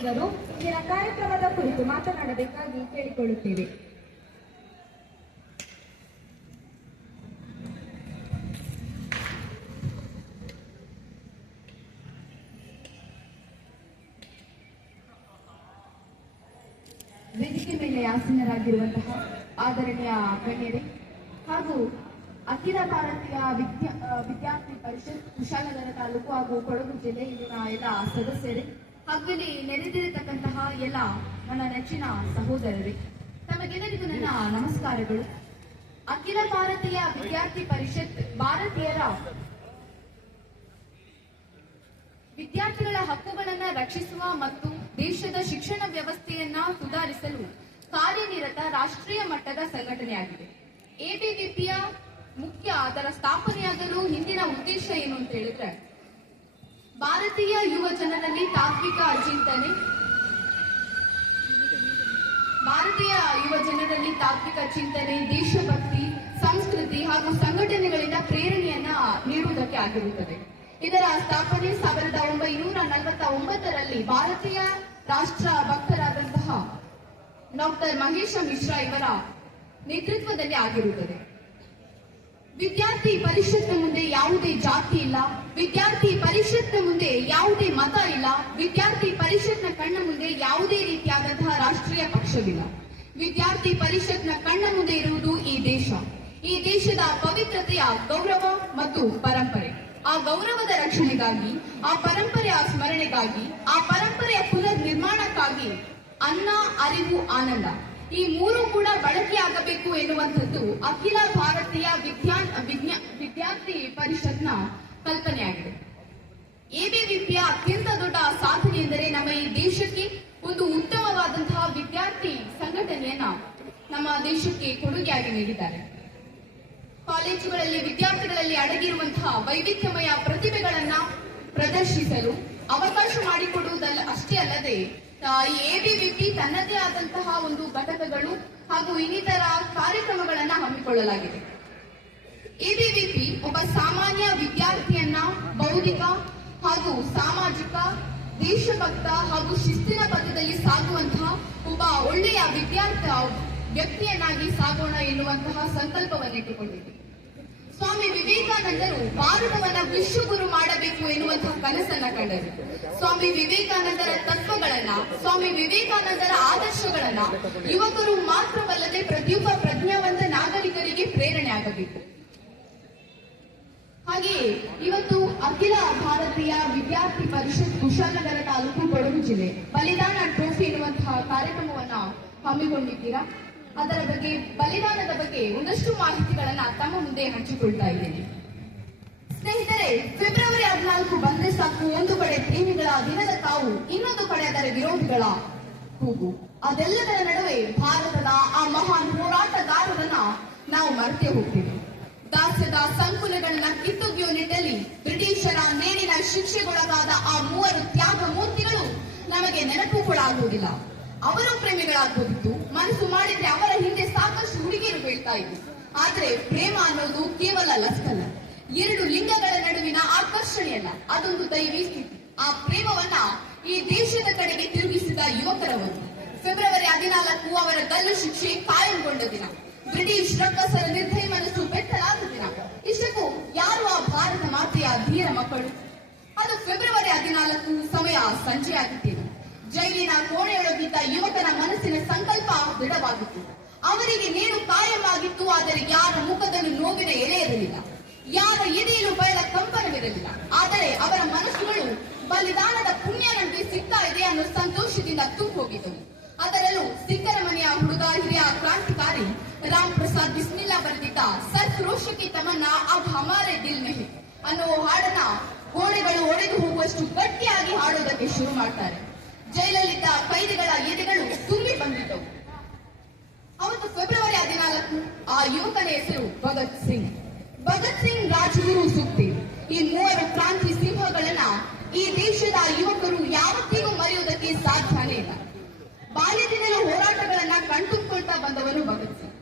ಇವರು ಇಂದಿನ ಕಾರ್ಯಕ್ರಮದ ಕುರಿತು ಮಾತನಾಡಬೇಕಾಗಿ ಕೇಳಿಕೊಳ್ಳುತ್ತೇವೆ. ವೇದಿಕೆ ಮೇಲೆ ಆಸೀನರಾಗಿರುವಂತಹ ಆದರಣೀಯ ಗಣ್ಯರೇ ಹಾಗೂ ಅಖಿಲ ಭಾರತೀಯ ವಿದ್ಯಾರ್ಥಿ ಪರಿಷತ್ ಕುಶಾಲನಗರ ತಾಲೂಕು ಹಾಗೂ ಕೊಡಗು ಜಿಲ್ಲೆ ಇಲ್ಲಿನ ಎಲ್ಲ ಸದಸ್ಯರೇ ಹಾಗೂ ಇಲ್ಲಿ ನೆರೆದಿರತಕ್ಕಂತಹ ಎಲ್ಲ ನನ್ನ ನೆಚ್ಚಿನ ಸಹೋದರರೇ, ತಮಗೆಲ್ಲರಿಗೂ ನನ್ನ ನಮಸ್ಕಾರಗಳು. ಅಖಿಲ ಭಾರತೀಯ ವಿದ್ಯಾರ್ಥಿ ಪರಿಷತ್ ವಿದ್ಯಾರ್ಥಿಗಳ ಹಕ್ಕುಗಳನ್ನು ರಕ್ಷಿಸುವ ಮತ್ತು ದೇಶದ ಶಿಕ್ಷಣ ವ್ಯವಸ್ಥೆಯನ್ನ ಸುಧಾರಿಸಲು ಕಾರ್ಯನಿರತ ರಾಷ್ಟ್ರೀಯ ಮಟ್ಟದ ಸಂಘಟನೆಯಾಗಿದೆ. ಎಬಿವಿಪಿಯ ಮುಖ್ಯ ಅದರ ಸ್ಥಾಪನೆಯಾಗಲು ಹಿಂದಿನ ಉದ್ದೇಶ ಏನು ಅಂತ ಹೇಳಿದ್ರೆ, ಭಾರತೀಯ ಯುವ ಜನರಲ್ಲಿ ತಾತ್ವಿಕ ಚಿಂತನೆ, ದೇಶಭಕ್ತಿ, ಸಂಸ್ಕೃತಿ ಹಾಗೂ ಸಂಘಟನೆಗಳಿಂದ ಪ್ರೇರಣೆಯನ್ನ ನೀಡುವುದಕ್ಕೆ ಆಗಿರುತ್ತದೆ. ಇದರ ಸ್ಥಾಪನೆ 1949ರಲ್ಲಿ ಭಾರತೀಯ ರಾಷ್ಟ್ರ ಭಕ್ತರಾದಂತಹ ಡಾಕ್ಟರ್ ಮಹೇಶ ಮಿಶ್ರಾ ಇವರ ನೇತೃತ್ವದಲ್ಲಿ ಆಗಿರುತ್ತದೆ. ವಿದ್ಯಾರ್ಥಿ ಪರಿಷತ್ನ ಮುಂದೆ ಯಾವುದೇ ಜಾತಿ ಇಲ್ಲ, ವಿದ್ಯಾರ್ಥಿ ಪರಿಷತ್ನ ಮುಂದೆ ಯಾವುದೇ ಮತ ಇಲ್ಲ, ವಿದ್ಯಾರ್ಥಿ ಪರಿಷತ್ನ ಕಣ್ಣ ಮುಂದೆ ಯಾವುದೇ ರೀತಿಯಾದಂತಹ ರಾಷ್ಟ್ರೀಯ ಪಕ್ಷವಿಲ್ಲ. ವಿದ್ಯಾರ್ಥಿ ಪರಿಷತ್ನ ಕಣ್ಣ ಮುಂದೆ ಇರುವುದು ಈ ದೇಶ, ಈ ದೇಶದ ಪವಿತ್ರತೆಯ ಗೌರವ ಮತ್ತು ಪರಂಪರೆ. ಆ ಗೌರವದ ರಕ್ಷಣೆಗಾಗಿ, ಆ ಪರಂಪರೆಯ ಸ್ಮರಣೆಗಾಗಿ, ಆ ಪರಂಪರೆಯ ಪುನರ್ ನಿರ್ಮಾಣಕ್ಕಾಗಿ ಅನ್ನ, ಅರಿವು, ಆನಂದ ಈ ಮೂರು ಕೂಡ ಬಳಕೆಯಾಗಬೇಕು ಎನ್ನುವಂಥದ್ದು ಅಖಿಲ ಭಾರತೀಯ ವಿದ್ಯಾರ್ಥಿ ಪರಿಷತ್ನ ಕಲ್ಪನೆಯಾಗಿದೆ. ಎಬಿವಿಪಿಯ ಅತ್ಯಂತ ದೊಡ್ಡ ಸಾಧನೆ ಎಂದರೆ ನಮ್ಮ ಈ ದೇಶಕ್ಕೆ ಒಂದು ಉತ್ತಮವಾದಂತಹ ವಿದ್ಯಾರ್ಥಿ ಸಂಘಟನೆಯನ್ನ ನಮ್ಮ ದೇಶಕ್ಕೆ ಕೊಡುಗೆಯಾಗಿ ನೀಡಿದ್ದಾರೆ. ಕಾಲೇಜುಗಳಲ್ಲಿ ವಿದ್ಯಾರ್ಥಿಗಳಲ್ಲಿ ಅಡಗಿರುವಂತಹ ವೈವಿಧ್ಯಮಯ ಪ್ರತಿಭೆಗಳನ್ನ ಪ್ರದರ್ಶಿಸಲು ಅವಕಾಶ ಮಾಡಿಕೊಡುವುದಲ್ಲ ಅಷ್ಟೇ ಅಲ್ಲದೆ ಈ ಎಬಿವಿಪಿ ತನ್ನದೇ ಆದಂತಹ ಒಂದು ಘಟಕಗಳು ಹಾಗೂ ಇನ್ನಿತರ ಕಾರ್ಯಕ್ರಮಗಳನ್ನ ಹಮ್ಮಿಕೊಳ್ಳಲಾಗಿದೆ. ಎಬಿವಿಪಿ ಒಬ್ಬ ಸಾಮಾನ್ಯ ವಿದ್ಯಾರ್ಥಿಯನ್ನ ಬೌದ್ಧಿಕ ಹಾಗೂ ಸಾಮಾಜಿಕ, ದೇಶಭಕ್ತ ಹಾಗೂ ಶಿಸ್ತಿನ ಪಥದಲ್ಲಿ ಸಾಗುವಂತಹ ಒಬ್ಬ ಒಳ್ಳೆಯ ವ್ಯಕ್ತಿಯನ್ನಾಗಿ ಸಾಗೋಣ ಎನ್ನುವಂತಹ ಸಂಕಲ್ಪವನ್ನಿಟ್ಟುಕೊಂಡಿದೆ. ಸ್ವಾಮಿ ವಿವೇಕಾನಂದರು ಭಾರತವನ್ನ ವಿಶ್ವಗುರು ಮಾಡಬೇಕು ಎನ್ನುವಂತಹ ಕನಸನ್ನ ಕಂಡರು. ಸ್ವಾಮಿ ವಿವೇಕಾನಂದರ ತತ್ವಗಳನ್ನ, ಸ್ವಾಮಿ ವಿವೇಕಾನಂದರ ಆದರ್ಶಗಳನ್ನ ಯುವಕರು ಮಾತ್ರವಲ್ಲದೆ ಪ್ರತಿಯೊಬ್ಬ ಪ್ರಜ್ಞಾವಂತ ನಾಗರಿಕರಿಗೆ ಪ್ರೇರಣೆ ಆಗಬೇಕು. ಹಾಗೆಯೇ ಇವತ್ತು ಅಖಿಲ ಭಾರತೀಯ ವಿದ್ಯಾರ್ಥಿ ಪರಿಷತ್ ಕುಶಾಲನಗರ ತಾಲೂಕು ಕೊಡಗು ಜಿಲ್ಲೆ ಬಲಿದಾನ ಟ್ರೋಫಿ ಎನ್ನುವಂತಹ ಕಾರ್ಯಕ್ರಮವನ್ನ ಹಮ್ಮಿಕೊಂಡಿದ್ದೀರಾ. ಅದರ ಬಗ್ಗೆ, ಬಲಿದಾನದ ಬಗ್ಗೆ ಒಂದಷ್ಟು ಮಾಹಿತಿಗಳನ್ನ ತಮ್ಮ ಮುಂದೆ ಹಂಚಿಕೊಳ್ತಾ ಇದ್ದೇನೆ. ಸ್ನೇಹಿತರೆ, ಫೆಬ್ರವರಿ 14 ಬಂದ್ರೆ ಸಾಕು, ಒಂದು ಕಡೆ ಪ್ರೇಮಿಗಳ ದಿನದ ಕಾವು, ಇನ್ನೊಂದು ಕಡೆ ಅದರ ವಿರೋಧಿಗಳ ಕೂಗು. ಅದೆಲ್ಲದರ ನಡುವೆ ಭಾರತದ ಆ ಮಹಾನ್ ಹೋರಾಟಗಾರರನ್ನ ನಾವು ಮರೆತೇ ಹೋಗ್ತೀವಿ. ದಾಸ್ಯದ ಸಂಕುಲಗಳನ್ನ ಕಿತ್ತೊಗೆಯುವ ನಿಟ್ಟಿನಲ್ಲಿ ಬ್ರಿಟಿಷರ ನೇರಿನ ಶಿಕ್ಷೆಗೊಳಗಾದ ಆ 3 ತ್ಯಾಗ ಮೂರ್ತಿಗಳು ನಮಗೆ ನೆನಪು ಕೂಡ ಆಗುವುದಿಲ್ಲ. ಅವರು ಪ್ರೇಮಿಗಳಾಗಬಹುದಿತ್ತು, ಮನಸ್ಸು ಮಾಡಿದ್ರೆ ಅವರ ಹಿಂದೆ ಸಾಕಷ್ಟು ಹುಡುಗಿಯರು ಬೀಳ್ತಾ ಇದ್ರು. ಆದ್ರೆ ಪ್ರೇಮ ಅನ್ನೋದು ಕೇವಲ ಲಸ್ಕಲ್ಲ, 2 ಲಿಂಗಗಳ ನಡುವಿನ ಆಕರ್ಷಣೆಯಲ್ಲ, ಅದೊಂದು ದೈವಿ ಸ್ಥಿತಿ. ಆ ಪ್ರೇಮವನ್ನ ಈ ದೇಶದ ಕಡೆಗೆ ತಿರುಗಿಸಿದ ಯುವಕರವರು. ಫೆಬ್ರವರಿ 14 ಅವರ ಗಲ್ಲು ಶಿಕ್ಷೆ ಕಾಯಂಗೊಂಡ ದಿನ, ಬ್ರಿಟಿಷ್ ರಕ್ಕಸರ ನಿರ್ದಯ ಮನಸ್ಸು ಬೆತ್ತಲಾದ ದಿನ. ಇಷ್ಟಕ್ಕೂ ಯಾರು ಆ ಭಾರತ ಮಾತೆಯ ಧೀರ ಮಕ್ಕಳು? ಅದು ಫೆಬ್ರವರಿ 14 ಸಮಯ ಸಂಜೆಯಾಗಿದ್ದೇನೆ. ಜೈಲಿನ ಕೋಣೆಯೊಳಗಿದ್ದ ಯುವಕನ ಮನಸ್ಸಿನ ಸಂಕಲ್ಪ ದೃಢವಾಗಿತ್ತು. ಅವರಿಗೆ ನೇಣು ಕಾಯವಾಗಿತ್ತು, ಆದರೆ ಯಾರ ಮುಖದಲ್ಲಿ ನೋವಿನ ಎಲೆ ಇರಲಿಲ್ಲ, ಯಾರ ಎದೆಯಲ್ಲೂ ಬಯಲ ಕಂಪನವಿರಲಿಲ್ಲ. ಆದರೆ ಅವರ ಮನಸ್ಸುಗಳು ಬಲಿದಾನದ ಪುಣ್ಯ ನನಗೆ ಸಿಗ್ತಾ ಇದೆ ಅನ್ನೋ ಸಂತೋಷದಿಂದ ತುಂಬ ಹೋಗಿದ್ದವು. ಅದರಲ್ಲೂ ಸಿಕ್ಕರ ಮನೆಯ ಹುಡುಗ, ಹಿರಿಯ ಕ್ರಾಂತಿಕಾರಿ ರಾಮ್ ಪ್ರಸಾದ್ ಬಿಸ್ಮಿಲ್ಲಾ ಬರೆದಿದ್ದ ಸರ್ಫರೋಷಕ್ಕೆ ತಮನ್ನಾ ಅಬ್ ಹಮಾರೆ ದಿಲ್ ಮೇ ಅನ್ನೋ ಹಾಡನ್ನ ಗೋಡೆಗಳು ಒಡೆದು ಹೋಗುವಷ್ಟು ಗಟ್ಟಿಯಾಗಿ ಹಾಡೋದಕ್ಕೆ ಶುರು ಮಾಡ್ತಾರೆ. ಜೈಲಲ್ಲಿದ್ದ ಕೈದಿಗಳ ಎದೆಗಳು ತುಂಬಿ ಬಂದಿದ್ದವು. ಅವತ್ತು ಫೆಬ್ರವರಿ 14 ಆ ಯುವಕನ ಹೆಸರು ಭಗತ್ ಸಿಂಗ್. ಭಗತ್ ಸಿಂಗ್, ರಾಜಗುರು, ಸುಖ್ದೇವ್ ಈ 3 ಕ್ರಾಂತಿ ಸಿಂಹಗಳನ್ನ ಈ ದೇಶದ ಯುವಕರು ಯಾವತ್ತಿಗೂ ಮರೆಯುವುದಕ್ಕೆ ಸಾಧ್ಯನೇ ಇಲ್ಲ. ಬಾಲ್ಯದಿಂದಲೂ ಹೋರಾಟಗಳನ್ನ ಕಣ್ತುಂಬಿಕೊಳ್ತಾ ಬಂದವರು ಭಗತ್ ಸಿಂಗ್.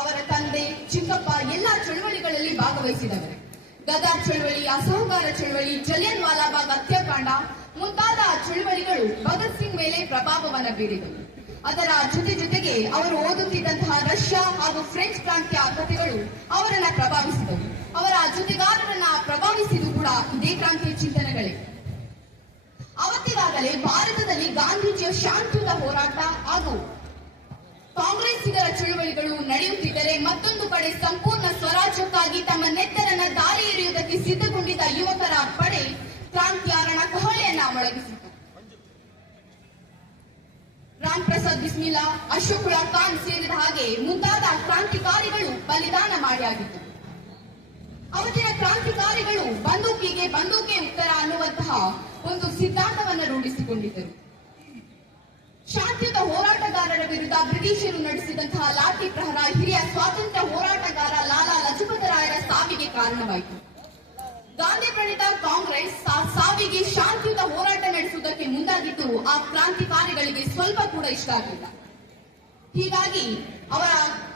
ಅವರ ತಂದೆ, ಚಿಕ್ಕಪ್ಪ ಎಲ್ಲಾ ಚಳವಳಿಗಳಲ್ಲಿ ಭಾಗವಹಿಸಿದವರು. ಗದರ್ ಚಳವಳಿ, ಅಸಹಕಾರ ಚಳವಳಿ, ಜಲಿಯನ್ ವಾಲಾಬಾಗ್ ಹತ್ಯಾಕಾಂಡ ಮುಂತಾದ ಕೃತಿಗಳು ಭಗತ್ ಸಿಂಗ್ ಮೇಲೆ ಪ್ರಭಾವವನ್ನ ಬೀರಿದವು. ಅದರ ಜೊತೆಗೆ ಅವರು ಓದುತ್ತಿದ್ದಂತಹ ರಷ್ಯಾ ಹಾಗೂ ಫ್ರೆಂಚ್ ಕ್ರಾಂತಿಯ ಕಥೆಗಳು ಅವರನ್ನ ಪ್ರಭಾವಿಸಿದವು. ಅವರ ಜೊತೆಗಾರರನ್ನ ಪ್ರಭಾವಿಸಿದ್ದು ಕೂಡ ಇದೇ ಕ್ರಾಂತಿಯ ಚಿಂತನೆಗಳೇ. ಅವತ್ತಿಗಾಗಲೇ ಭಾರತದಲ್ಲಿ ಗಾಂಧೀಜಿಯ ಶಾಂತಿಯುತ ಹೋರಾಟ ಹಾಗೂ ಕಾಂಗ್ರೆಸ್ಸಿಗರ ಚಳುವಳಿಗಳು ನಡೆಯುತ್ತಿದ್ದರೆ, ಮತ್ತೊಂದು ಕಡೆ ಸಂಪೂರ್ಣ ಸ್ವರಾಜ್ಯಕ್ಕಾಗಿ ತಮ್ಮ ನೆತ್ತರನ್ನ ದಾರಿ ಎರೆಯುವುದಕ್ಕೆ ಸಿದ್ಧಗೊಂಡಿದ್ದ ಯುವಕರ ಪಡೆ ಕ್ರಾಂತಿಯ ರಣಕಹಳೆಯನ್ನ ಮೊಳಗಿಸಿತು. ರಾಮ್ ಪ್ರಸಾದ್ ಬಿಸ್ಮಿಲ್ಲಾ, ಅಶೋಕುಲ್ಲಾ ಖಾನ್ ಸೇರಿದ ಹಾಗೆ ಮುಂತಾದ ಕ್ರಾಂತಿಕಾರಿಗಳು ಬಲಿದಾನ ಮಾಡಿಯಾಗಿತ್ತು. ಅವತ್ತಿನ ಕ್ರಾಂತಿಕಾರಿಗಳು ಬಂದೂಕಿಗೆ ಬಂದೂಕೆ ಉತ್ತರ ಅನ್ನುವಂತಹ ಒಂದು ಸಿದ್ಧಾಂತವನ್ನು ರೂಢಿಸಿಕೊಂಡಿದ್ದರು. ಶಾಂತಿಯುತ ಹೋರಾಟಗಾರರ ವಿರುದ್ಧ ಬ್ರಿಟಿಷರು ನಡೆಸಿದಂತಹ ಲಾಠಿ ಪ್ರಹಾರ ಹಿರಿಯ ಸ್ವಾತಂತ್ರ್ಯ ಹೋರಾಟಗಾರ ಲಾಲಾ ಲಜಪತ ರಾಯರ ಸಾವಿಗೆ ಕಾರಣವಾಯಿತು. ಗಾಂಧಿ ಪ್ರಣೀತ ಕಾಂಗ್ರೆಸ್ ಸಾವಿಗೆ ಶಾಂತಿಯುತ ಹೋರಾಟ ನಡೆಸುವುದಕ್ಕೆ ಮುಂದಾಗಿದ್ದು ಆ ಕ್ರಾಂತಿಕಾರಿಗಳಿಗೆ ಸ್ವಲ್ಪ ಕೂಡ ಇಷ್ಟ ಆಗಿಲ್ಲ. ಹೀಗಾಗಿ ಅವರ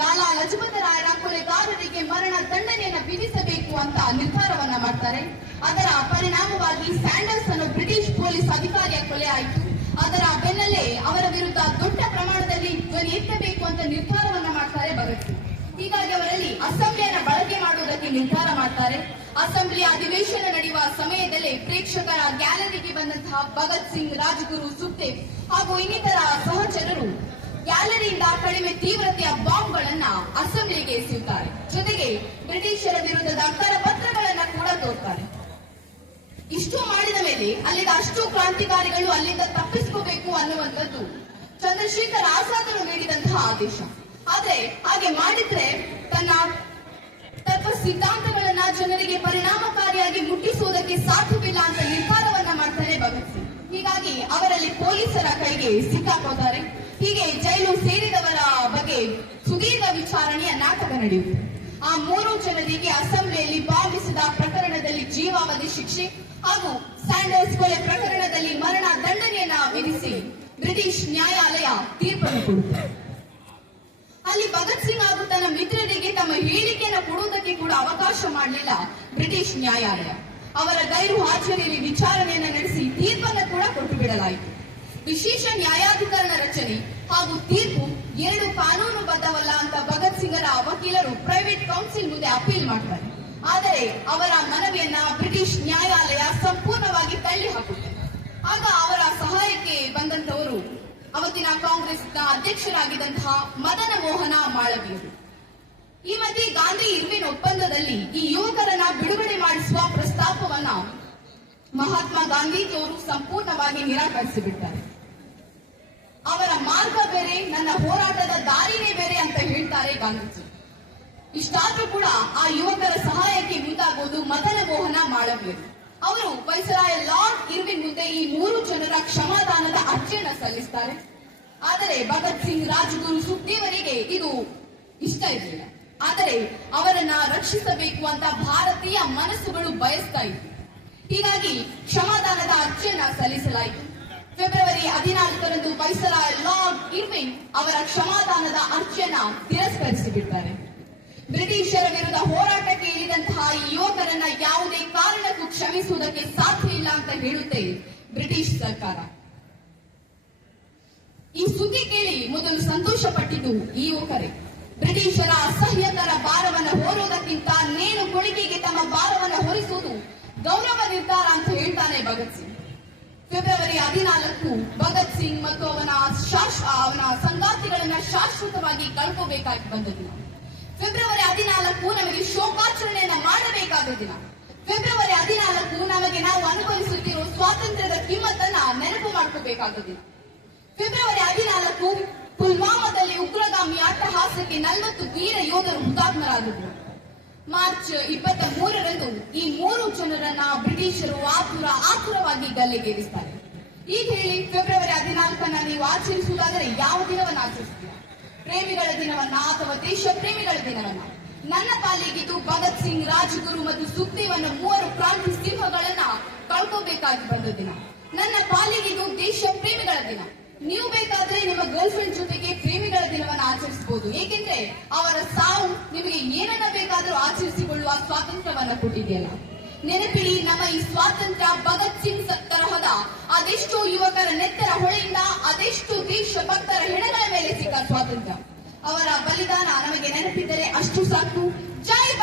ಲಾಲಾ ಲಜಪತ ರಾಯರ ಕೊಲೆಗಾರರಿಗೆ ಮರಣ ದಂಡನೆಯನ್ನು ವಿಧಿಸಬೇಕು ಅಂತ ನಿರ್ಧಾರವನ್ನ ಮಾಡ್ತಾರೆ. ಅದರ ಪರಿಣಾಮವಾಗಿ ಸ್ಯಾಂಡರ್ಸ್ ಅನ್ನು ಬ್ರಿಟಿಷ್ ಪೊಲೀಸ್ ಅಧಿಕಾರಿಯ ಕೊಲೆ ಆಯಿತು. ಅದರ ಬೆನ್ನಲ್ಲೇ ಅವರ ವಿರುದ್ಧ ದೊಡ್ಡ ಪ್ರಮಾಣದಲ್ಲಿ ಧ್ವನಿ ಎತ್ತಬೇಕು ಅಂತ ನಿರ್ಧಾರವನ್ನ ಮಾಡ್ತಾರೆ ಭಗತ್ ಸಿಂಗ್. ಹೀಗಾಗಿ ಅವರಲ್ಲಿ ಅಸೆಂಬ್ಲಿಯನ್ನ ಬಳಕೆ ಮಾಡುವುದಕ್ಕೆ ನಿರ್ಧಾರ ಮಾಡ್ತಾರೆ. ಅಸೆಂಬ್ಲಿ ಅಧಿವೇಶನ ನಡೆಯುವ ಸಮಯದಲ್ಲೇ ಪ್ರೇಕ್ಷಕರ ಗ್ಯಾಲರಿಗೆ ಬಂದಂತಹ ಭಗತ್ ಸಿಂಗ್, ರಾಜಗುರು, ಸುಖದೇವ್ ಹಾಗೂ ಇನ್ನಿತರ ಸಹಚರರು ಗ್ಯಾಲರಿಯಿಂದ ಕಡಿಮೆ ತೀವ್ರತೆಯ ಬಾಂಬ್ಗಳನ್ನ ಅಸೆಂಬ್ಲಿಗೆ ಎಸೆಯುತ್ತಾರೆ. ಜೊತೆಗೆ ಬ್ರಿಟಿಷರ ವಿರುದ್ಧದ ಕರಪತ್ರಗಳನ್ನ ಕೂಡ ತೋರ್ತಾರೆ. ಇಷ್ಟು ಮಾಡಿದ ಮೇಲೆ ಅಲ್ಲಿದ್ದ ಅಷ್ಟು ಕ್ರಾಂತಿಕಾರಿಗಳು ಅಲ್ಲಿಂದ ತಪ್ಪಿಸಿಕೋಬೇಕು ಅನ್ನುವಂಥದ್ದು ಚಂದ್ರಶೇಖರ್ ಆಜಾದರು ನೀಡಿದಂತಹ ಆದೇಶ. ಆದ್ರೆ ಹಾಗೆ ಮಾಡಿದ್ರೆ ತನ್ನ ತತ್ವ ಸಿದ್ಧಾಂತಗಳನ್ನ ಜನರಿಗೆ ಪರಿಣಾಮಕಾರಿಯಾಗಿ ಮುಟ್ಟಿಸುವುದಕ್ಕೆ ಸಾಧ್ಯವಿಲ್ಲ ಅಂತ ನಿರ್ಧಾರವನ್ನ ಮಾಡ್ತಾರೆ ಭಗತ್ ಸಿಂಗ್. ಹೀಗಾಗಿ ಅವರಲ್ಲಿ ಪೊಲೀಸರ ಕೈಗೆ ಸಿಕ್ಕಾಕೋತಾರೆ. ಹೀಗೆ ಜೈಲು ಸೇರಿದವರ ಬಗ್ಗೆ ಸುದೀರ್ಘ ವಿಚಾರಣೆಯ ನಾಟಕ ನಡೆಯುತ್ತೆ. ಆ 3 ಜನರಿಗೆ ಅಸೆಂಬ್ಲಿಯಲ್ಲಿ ಭಾವಿಸಿದ ಪ್ರಕರಣದಲ್ಲಿ ಜೀವಾವಧಿ ಶಿಕ್ಷೆ ಹಾಗೂ ಸ್ಯಾಂಡರ್ಸ್ ಕೊಲೆ ಪ್ರಕರಣದಲ್ಲಿ ಮರಣ ದಂಡನೆಯನ್ನ ವಿಧಿಸಿ ಬ್ರಿಟಿಷ್ ನ್ಯಾಯಾಲಯ ತೀರ್ಪನ್ನು ಕೊಡುತ್ತೆ. ಅಲ್ಲಿ ಭಗತ್ ಸಿಂಗ್ ಹಾಗೂ ತನ್ನ ಮಿತ್ರರಿಗೆ ತಮ್ಮ ಹೇಳಿಕೆಯನ್ನು ಕೊಡುವುದಕ್ಕೆ ಕೂಡ ಅವಕಾಶ ಮಾಡಲಿಲ್ಲ ಬ್ರಿಟಿಷ್ ನ್ಯಾಯಾಲಯ. ಅವರ ಗೈರು ಹಾಜರಿಯಲ್ಲಿ ವಿಚಾರಣೆಯನ್ನು ನಡೆಸಿ ತೀರ್ಪನ್ನು ಕೂಡ ಕೊಟ್ಟು ಬಿಡಲಾಯಿತು. ವಿಶೇಷ ನ್ಯಾಯಾಧಿಕರಣ ರಚನೆ ಹಾಗೂ ತೀರ್ಪು 2 ಕಾನೂನುಬದ್ಧವಲ್ಲ ಅಂತ ಭಗತ್ ಸಿಂಗರ ವಕೀಲರು ಪ್ರೈವೇಟ್ ಕೌನ್ಸಿಲ್ ಮುಂದೆ ಅಪೀಲ್ ಮಾಡ್ತಾರೆ. ಆದರೆ ಅವರ ಮನವಿಯನ್ನ ಬ್ರಿಟಿಷ್ ನ್ಯಾಯಾಲಯ ಸಂಪೂರ್ಣವಾಗಿ ತಳ್ಳಿ ಹಾಕುತ್ತೆ. ಆಗ ಅವರ ಸಹಾಯಕ್ಕೆ ಬಂದಂತವರು ಅವತ್ತಿನ ಕಾಂಗ್ರೆಸ್ನ ಅಧ್ಯಕ್ಷರಾಗಿದ್ದಂತಹ ಮದನ ಮೋಹನ ಮಾಳವೀಯರು. ಈ ಮಧ್ಯೆ ಗಾಂಧಿ ಇರ್ವಿನ್ ಒಪ್ಪಂದದಲ್ಲಿ ಈ ಯುವಕರನ್ನ ಬಿಡುಗಡೆ ಮಾಡಿಸುವ ಪ್ರಸ್ತಾಪವನ್ನ ಮಹಾತ್ಮ ಗಾಂಧೀಜಿಯವರು ಸಂಪೂರ್ಣವಾಗಿ ನಿರಾಕರಿಸಿಬಿಡ್ತಾರೆ. ಅವರ ಮಾರ್ಗ ಬೇರೆ, ನನ್ನ ಹೋರಾಟದ ದಾರಿನೇ ಬೇರೆ ಅಂತ ಹೇಳ್ತಾರೆ ಗಾಂಧೀಜಿ. ಇಷ್ಟಾದ್ರೂ ಕೂಡ ಆ ಯುವಕರ ಸಹಾಯಕ್ಕೆ ಮುಂದಾಗುವುದು ಮದನ ಮೋಹನ ಮಾಳವೀಯರು. ಅವರು ವೈಸರಾಯ ಲಾರ್ಡ್ ಇರ್ವಿನ್ ಮುಂದೆ ಈ 3 ಜನರ ಕ್ಷಮಾದಾನದ ಅರ್ಜಿಯನ್ನ ಸಲ್ಲಿಸ್ತಾರೆ. ಆದರೆ ಭಗತ್ ಸಿಂಗ್, ರಾಜಗುರು, ಸುಖದೇವರಿಗೆ ಇದು ಇಷ್ಟ ಇರಲಿಲ್ಲ. ಆದರೆ ಅವರನ್ನ ರಕ್ಷಿಸಬೇಕು ಅಂತ ಭಾರತೀಯ ಮನಸ್ಸುಗಳು ಬಯಸ್ತಾ ಇತ್ತು. ಹೀಗಾಗಿ ಕ್ಷಮಾದಾನದ ಅರ್ಜಿಯನ್ನ ಸಲ್ಲಿಸಲಾಯಿತು. ಫೆಬ್ರವರಿ 14ರಂದು ವೈಸರಾಯ ಲಾರ್ಡ್ ಇರ್ವಿನ್ ಅವರ ಕ್ಷಮಾದಾನದ ಅರ್ಜಿಯನ್ನ ತಿರಸ್ಕರಿಸಿಬಿಡ್ತಾರೆ. ಬ್ರಿಟಿಷರ ವಿರುದ್ಧ ಹೋರಾಟಕ್ಕೆ ಇಳಿದಂತಹ ಈ ಯುವಕರನ್ನ ಯಾವುದೇ ಕಾರಣಕ್ಕೂ ಕ್ಷಮಿಸುವುದಕ್ಕೆ ಸಾಧ್ಯ ಇಲ್ಲ ಅಂತ ಹೇಳುತ್ತೆ ಬ್ರಿಟಿಷ್ ಸರ್ಕಾರ. ಈ ಸುದ್ದಿ ಕೇಳಿ ಮೊದಲು ಸಂತೋಷ ಪಟ್ಟಿದ್ದು ಈ ಯುವಕರೇ. ಬ್ರಿಟಿಷರ ಅಸಹ್ಯಕರ ಭಾರವನ್ನು ಹೊರುವುದಕ್ಕಿಂತ ನೇಣು ಕೊಡುಗೆಗೆ ತಮ್ಮ ಭಾರವನ್ನು ಹೊರಿಸುವುದು ಗೌರವ ನಿರ್ಧಾರ ಅಂತ ಹೇಳ್ತಾನೆ ಭಗತ್ ಸಿಂಗ್. ಫೆಬ್ರವರಿ 14 ಭಗತ್ ಸಿಂಗ್ ಮತ್ತು ಅವನ ಸಂಗಾತಿಗಳನ್ನ ಶಾಶ್ವತವಾಗಿ ಕಳ್ಕೋಬೇಕಾಗಿ ಬಂದ ದಿನ. ಫೆಬ್ರವರಿ 14 ನಮಗೆ ಶೋಕಾಚರಣೆಯನ್ನ ಮಾಡಬೇಕಾದ ದಿನ. ಫೆಬ್ರವರಿ 14 ನಮಗೆ ನಾವು ಅನುಭವಿಸುತ್ತಿರುವ ಸ್ವಾತಂತ್ರ್ಯದ ಕಿಮ್ಮತ್ತನ್ನ ನೆನಪು ಮಾಡ್ಕೋಬೇಕಾದ ದಿನ. ಫೆಬ್ರವರಿ 14 ಪುಲ್ವಾಮಾದಲ್ಲಿ ಉಗ್ರಗಾಮಿ ಅಟ್ಟಹಾಸಕ್ಕೆ 40 ವೀರ ಯೋಧರು ಹುತಾತ್ಮರಾಗಿದ್ದರು. ಮಾರ್ಚ್ 23ರಂದು ಈ 3 ಜನರನ್ನ ಬ್ರಿಟಿಷರು ಆತುರವಾಗಿ ಗಲ್ಲೆಗೇರಿಸ್ತಾರೆ. ಈಗ ಹೇಳಿ, ಫೆಬ್ರವರಿ 14 ನೀವು ಆಚರಿಸುವುದಾದರೆ ಯಾವ ದಿನವನ್ನು ಆಚರಿಸ್ತೀರಾ? ಪ್ರೇಮಿಗಳ ದಿನವನ್ನ ಅಥವಾ ದೇಶ ಪ್ರೇಮಿಗಳ ದಿನವನ್ನ? ನನ್ನ ಪಾಲಿಗಿದ್ದು ಭಗತ್ ಸಿಂಗ್, ರಾಜಗುರು ಮತ್ತು ಸುಖದೇವನ 3 ಕ್ರಾಂತಿ ಸಿಂಹಗಳನ್ನ ಕಳ್ಕೋಬೇಕಾಗಿ ಬಂದ ದಿನ. ನನ್ನ ಪಾಲಿಗಿದ್ದು ದೇಶ ಪ್ರೇಮಿಗಳ ದಿನ. ನೀವು ಬೇಕಾದ್ರೆ ನಿಮ್ಮ ಗರ್ಲ್ ಫ್ರೆಂಡ್ ಜೊತೆಗೆ ಪ್ರೇಮಿಗಳ ದಿನವನ್ನು ಆಚರಿಸಬಹುದು. ಏಕೆಂದ್ರೆ ಅವರ ಸಾವು ನಿಮಗೆ ಏನನ್ನ ಬೇಕಾದ್ರೂ ಆಚರಿಸಿಕೊಳ್ಳುವ ಸ್ವಾತಂತ್ರ್ಯವನ್ನ ಕೊಟ್ಟಿದೆಯಲ್ಲ. ನೆನಪಿಡಿ ನಮ್ಮ ಈ ಸ್ವಾತಂತ್ರ್ಯ ಭಗತ್ ಸಿಂಗ್ ತರಹದ ಅದೆಷ್ಟೋ ಯುವಕರ ನೆತ್ತರ ಹೊಳೆಯಿಂದ ಅದೆಷ್ಟು ದೇಶಭಕ್ತರ ಹೆಣಗಳ ಮೇಲೆ ಸಿಕ್ಕ ಸ್ವಾತಂತ್ರ್ಯ. ಅವರ ಬಲಿದಾನ ನಮಗೆ ನೆನಪಿದ್ದರೆ ಅಷ್ಟು ಸಾಕು. ಜೈ